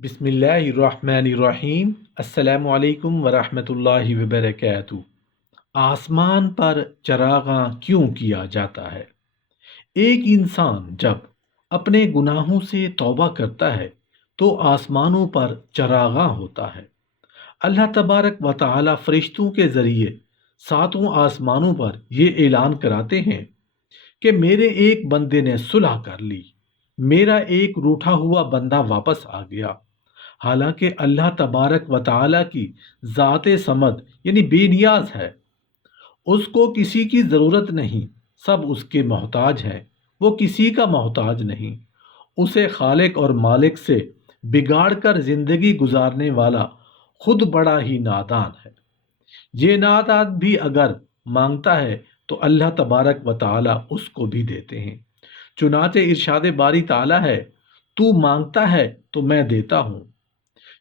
بسم اللہ الرحمن الرحیم۔ السلام علیکم ورحمۃ اللہ وبرکاتہ۔ آسمان پر چراغاں کیوں کیا جاتا ہے؟ ایک انسان جب اپنے گناہوں سے توبہ کرتا ہے تو آسمانوں پر چراغاں ہوتا ہے۔ اللہ تبارک و تعالی فرشتوں کے ذریعے ساتوں آسمانوں پر یہ اعلان کراتے ہیں کہ میرے ایک بندے نے صلح کر لی، میرا ایک روٹھا ہوا بندہ واپس آ گیا۔ حالانکہ اللہ تبارک و تعالی کی ذات صمد یعنی بے نیاز ہے، اس کو کسی کی ضرورت نہیں، سب اس کے محتاج ہیں، وہ کسی کا محتاج نہیں۔ اسے خالق اور مالک سے بگاڑ کر زندگی گزارنے والا خود بڑا ہی نادان ہے۔ یہ نادان بھی اگر مانگتا ہے تو اللہ تبارک و تعالی اس کو بھی دیتے ہیں۔ چنانچہ ارشاد باری تعالی ہے، تو مانگتا ہے تو میں دیتا ہوں۔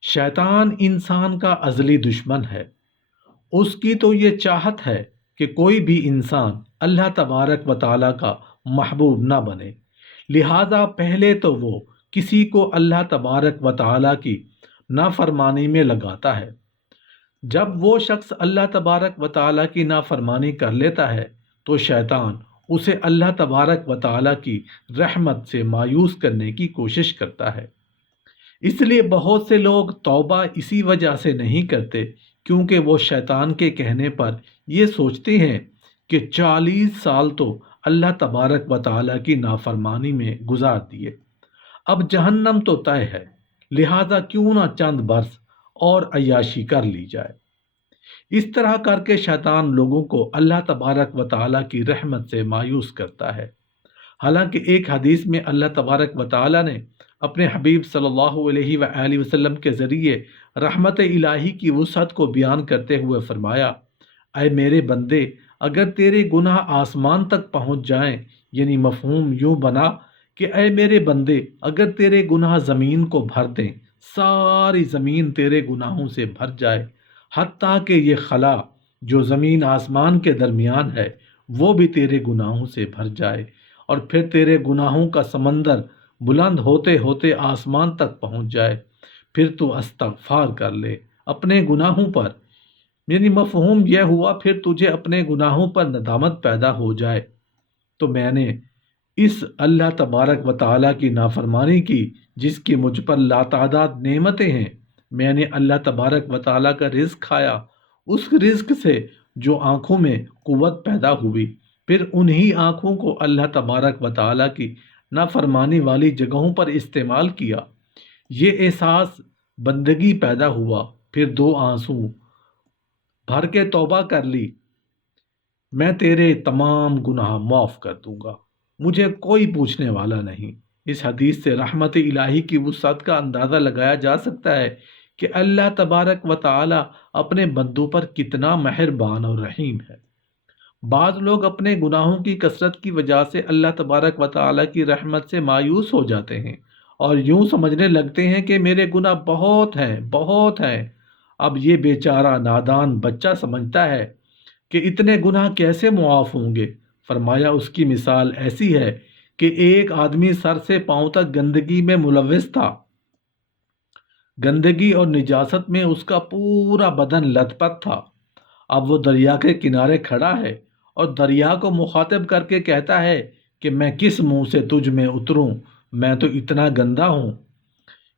شیطان انسان کا ازلی دشمن ہے، اس کی تو یہ چاہت ہے کہ کوئی بھی انسان اللہ تبارک و تعالیٰ کا محبوب نہ بنے، لہذا پہلے تو وہ کسی کو اللہ تبارک و تعالیٰ کی نافرمانی میں لگاتا ہے۔ جب وہ شخص اللہ تبارک و تعالیٰ کی نافرمانی کر لیتا ہے تو شیطان اسے اللہ تبارک و تعالیٰ کی رحمت سے مایوس کرنے کی کوشش کرتا ہے۔ اس لیے بہت سے لوگ توبہ اسی وجہ سے نہیں کرتے کیونکہ وہ شیطان کے کہنے پر یہ سوچتے ہیں کہ 40 سال تو اللہ تبارک و تعالیٰ کی نافرمانی میں گزار دیے، اب جہنم تو طے ہے، لہذا کیوں نہ چند برس اور عیاشی کر لی جائے۔ اس طرح کر کے شیطان لوگوں کو اللہ تبارک و تعالیٰ کی رحمت سے مایوس کرتا ہے۔ حالانکہ ایک حدیث میں اللہ تبارک و تعالیٰ نے اپنے حبیب صلی اللہ علیہ وآلہ وسلم کے ذریعے رحمت الہی کی وسعت کو بیان کرتے ہوئے فرمایا، اے میرے بندے، اگر تیرے گناہ آسمان تک پہنچ جائیں، یعنی مفہوم یوں بنا کہ اے میرے بندے، اگر تیرے گناہ زمین کو بھر دیں، ساری زمین تیرے گناہوں سے بھر جائے، حتیٰ کہ یہ خلا جو زمین آسمان کے درمیان ہے وہ بھی تیرے گناہوں سے بھر جائے، اور پھر تیرے گناہوں کا سمندر بلند ہوتے ہوتے آسمان تک پہنچ جائے، پھر تو استغفار کر لے اپنے گناہوں پر، یعنی مفہوم یہ ہوا پھر تجھے اپنے گناہوں پر ندامت پیدا ہو جائے، تو میں نے اس اللہ تبارک و تعالیٰ کی نافرمانی کی جس کی مجھ پر لاتعداد نعمتیں ہیں، میں نے اللہ تبارک و تعالیٰ کا رزق کھایا، اس رزق سے جو آنکھوں میں قوت پیدا ہوئی، پھر انہی آنکھوں کو اللہ تبارک و تعالیٰ کی نافرمانی والی جگہوں پر استعمال کیا، یہ احساس بندگی پیدا ہوا، پھر 2 آنسو بھر کے توبہ کر لی، میں تیرے تمام گناہ معاف کر دوں گا، مجھے کوئی پوچھنے والا نہیں۔ اس حدیث سے رحمت الہی کی وسعت کا اندازہ لگایا جا سکتا ہے کہ اللہ تبارک و تعالی اپنے بندوں پر کتنا مہربان اور رحیم ہے۔ بعض لوگ اپنے گناہوں کی کثرت کی وجہ سے اللہ تبارک و تعالی کی رحمت سے مایوس ہو جاتے ہیں اور یوں سمجھنے لگتے ہیں کہ میرے گناہ بہت ہیں بہت ہیں۔ اب یہ بیچارہ نادان بچہ سمجھتا ہے کہ اتنے گناہ کیسے معاف ہوں گے۔ فرمایا اس کی مثال ایسی ہے کہ ایک آدمی سر سے پاؤں تک گندگی میں ملوث تھا، گندگی اور نجاست میں اس کا پورا بدن لت پت تھا۔ اب وہ دریا کے کنارے کھڑا ہے اور دریا کو مخاطب کر کے کہتا ہے کہ میں کس منہ سے تجھ میں اتروں، میں تو اتنا گندا ہوں،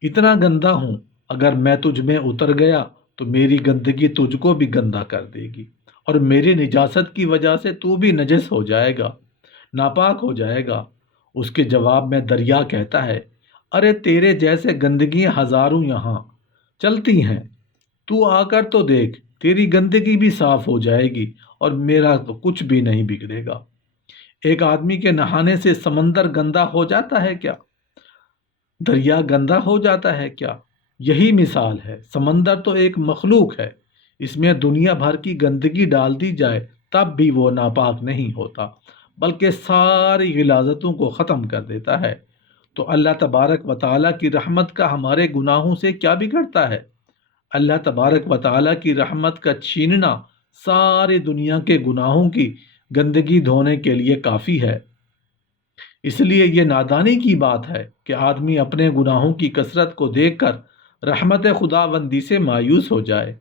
اتنا گندا ہوں، اگر میں تجھ میں اتر گیا تو میری گندگی تجھ کو بھی گندا کر دے گی، اور میری نجاست کی وجہ سے تو بھی نجس ہو جائے گا، ناپاک ہو جائے گا۔ اس کے جواب میں دریا کہتا ہے، ارے تیرے جیسے گندگیاں ہزاروں یہاں چلتی ہیں، تو آ کر تو دیکھ، تیری گندگی بھی صاف ہو جائے گی اور میرا تو کچھ بھی نہیں بگڑے گا۔ ایک آدمی کے نہانے سے سمندر گندا ہو جاتا ہے کیا؟ دریا گندا ہو جاتا ہے کیا؟ یہی مثال ہے، سمندر تو ایک مخلوق ہے، اس میں دنیا بھر کی گندگی ڈال دی جائے تب بھی وہ ناپاک نہیں ہوتا، بلکہ ساری غلاظتوں کو ختم کر دیتا ہے۔ تو اللہ تبارک و تعالیٰ کی رحمت کا ہمارے گناہوں سے کیا بگڑتا ہے؟ اللہ تبارک و تعالیٰ کی رحمت کا چھیننا ساری دنیا کے گناہوں کی گندگی دھونے کے لیے کافی ہے۔ اس لیے یہ نادانی کی بات ہے کہ آدمی اپنے گناہوں کی کثرت کو دیکھ کر رحمت خداوندی سے مایوس ہو جائے۔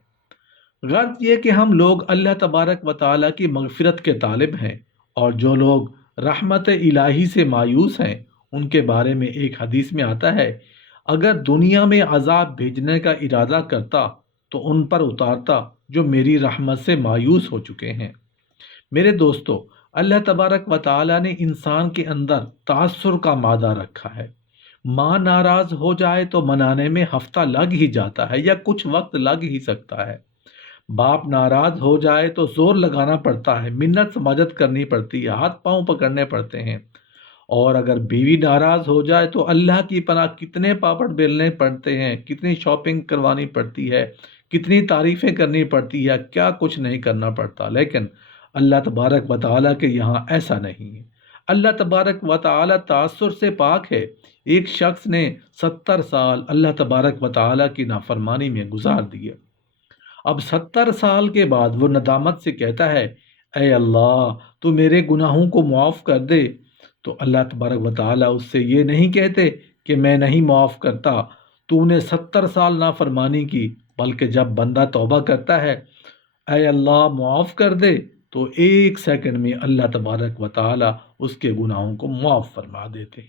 غرض یہ کہ ہم لوگ اللہ تبارک و تعالیٰ کی مغفرت کے طالب ہیں، اور جو لوگ رحمت الہی سے مایوس ہیں ان کے بارے میں ایک حدیث میں آتا ہے، اگر دنیا میں عذاب بھیجنے کا ارادہ کرتا تو ان پر اتارتا جو میری رحمت سے مایوس ہو چکے ہیں۔ میرے دوستو، اللہ تبارک و تعالیٰ نے انسان کے اندر تاثر کا مادہ رکھا ہے۔ ماں ناراض ہو جائے تو منانے میں ہفتہ لگ ہی جاتا ہے یا کچھ وقت لگ ہی سکتا ہے۔ باپ ناراض ہو جائے تو زور لگانا پڑتا ہے، منت سماجت کرنی پڑتی ہے، ہاتھ پاؤں پکڑنے پڑتے ہیں۔ اور اگر بیوی ناراض ہو جائے تو اللہ کی پناہ کتنے پاپڑ بیلنے پڑتے ہیں، کتنی شاپنگ کروانی پڑتی ہے، کتنی تعریفیں کرنی پڑتی ہے، کیا کچھ نہیں کرنا پڑتا۔ لیکن اللہ تبارک و تعالیٰ کے یہاں ایسا نہیں ہے۔ اللہ تبارک و تعالیٰ تاثر سے پاک ہے۔ ایک شخص نے 70 سال اللہ تبارک و تعالیٰ کی نافرمانی میں گزار دیے۔ اب 70 سال کے بعد وہ ندامت سے کہتا ہے، اے اللہ تو میرے گناہوں کو معاف کر دے۔ تو اللہ تبارک و تعالیٰ اس سے یہ نہیں کہتے کہ میں نہیں معاف کرتا، تو نے 70 سال نافرمانی کی، بلکہ جب بندہ توبہ کرتا ہے، اے اللہ معاف کر دے، تو 1 سیکنڈ میں اللہ تبارک و تعالیٰ اس کے گناہوں کو معاف فرما دیتے ہیں۔